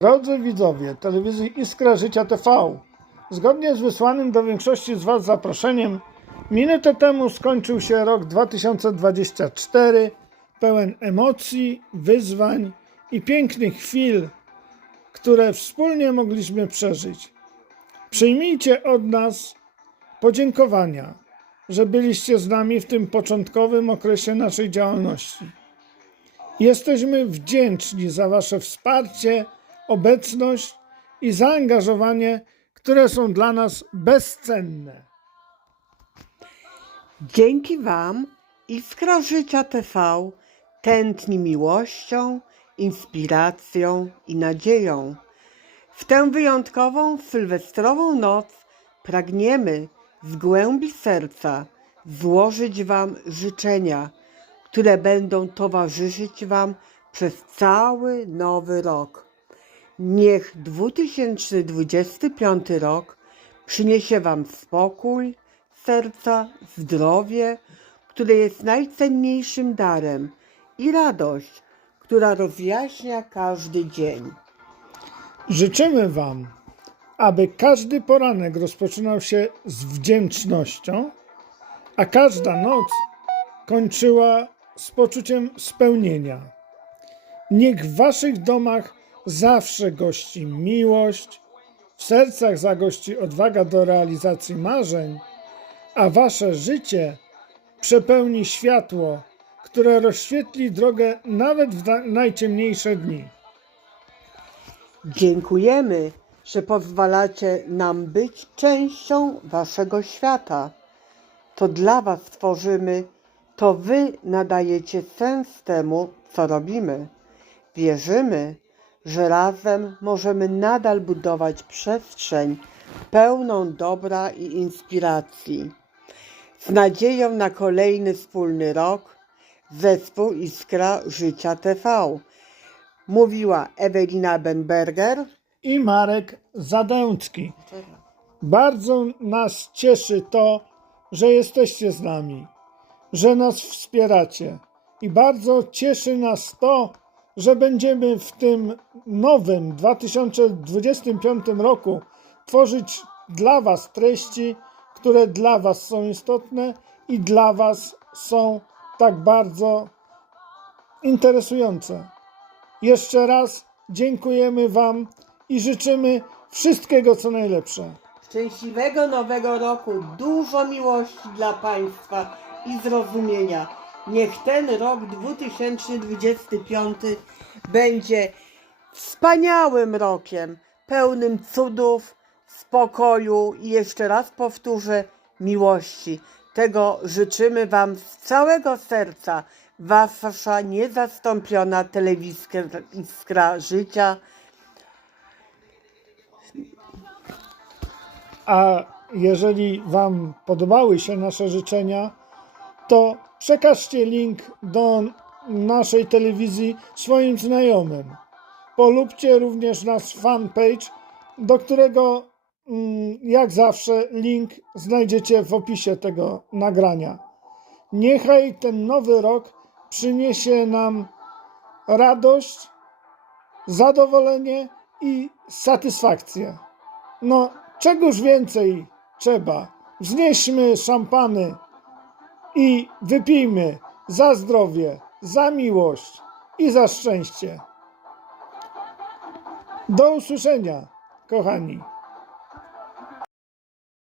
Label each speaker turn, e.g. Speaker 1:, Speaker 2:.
Speaker 1: Drodzy widzowie telewizji Iskra Życia TV, zgodnie z wysłanym do większości z Was zaproszeniem, minutę temu skończył się rok 2024, pełen emocji, wyzwań i pięknych chwil, które wspólnie mogliśmy przeżyć. Przyjmijcie od nas podziękowania, że byliście z nami w tym początkowym okresie naszej działalności. Jesteśmy wdzięczni za Wasze wsparcie, obecność i zaangażowanie, które są dla nas bezcenne.
Speaker 2: Dzięki Wam Iskra Życia TV tętni miłością, inspiracją i nadzieją. W tę wyjątkową sylwestrową noc pragniemy z głębi serca złożyć Wam życzenia, które będą towarzyszyć Wam przez cały nowy rok. Niech 2025 rok przyniesie Wam spokój serca, zdrowie, które jest najcenniejszym darem, i radość, która rozjaśnia każdy dzień.
Speaker 1: Życzymy Wam, aby każdy poranek rozpoczynał się z wdzięcznością, a każda noc kończyła z poczuciem spełnienia. Niech w Waszych domach zawsze gości miłość, w sercach zagości odwaga do realizacji marzeń, a Wasze życie przepełni światło, które rozświetli drogę nawet w na- najciemniejsze dni.
Speaker 2: Dziękujemy, że pozwalacie nam być częścią Waszego świata. To dla Was tworzymy, to Wy nadajecie sens temu, co robimy. Wierzymy, że razem możemy nadal budować przestrzeń pełną dobra i inspiracji. Z nadzieją na kolejny wspólny rok, zespół Iskra Życia TV. Mówiła Ewelina Benberger.
Speaker 1: i Marek Zadęcki. Bardzo nas cieszy to, że jesteście z nami, że nas wspieracie. I bardzo cieszy nas to, że będziemy w tym nowym 2025 roku tworzyć dla Was treści, które dla Was są istotne i dla Was są tak bardzo interesujące. Jeszcze raz dziękujemy Wam i życzymy wszystkiego co najlepsze.
Speaker 2: Szczęśliwego nowego roku, dużo miłości dla Państwa i zrozumienia. Niech ten rok 2025 będzie wspaniałym rokiem, pełnym cudów, spokoju i jeszcze raz powtórzę, miłości. Tego życzymy Wam z całego serca. Wasza niezastąpiona telewizja Iskra Życia.
Speaker 1: A jeżeli Wam podobały się nasze życzenia, to przekażcie link do naszej telewizji swoim znajomym. Polubcie również nasz fanpage, do którego mm, jak zawsze link znajdziecie w opisie tego nagrania. Niechaj ten nowy rok przyniesie nam radość, zadowolenie i satysfakcję. No, czegoż więcej trzeba? Wznieśmy szampany i wypijmy za zdrowie, za miłość i za szczęście. Do usłyszenia, kochani.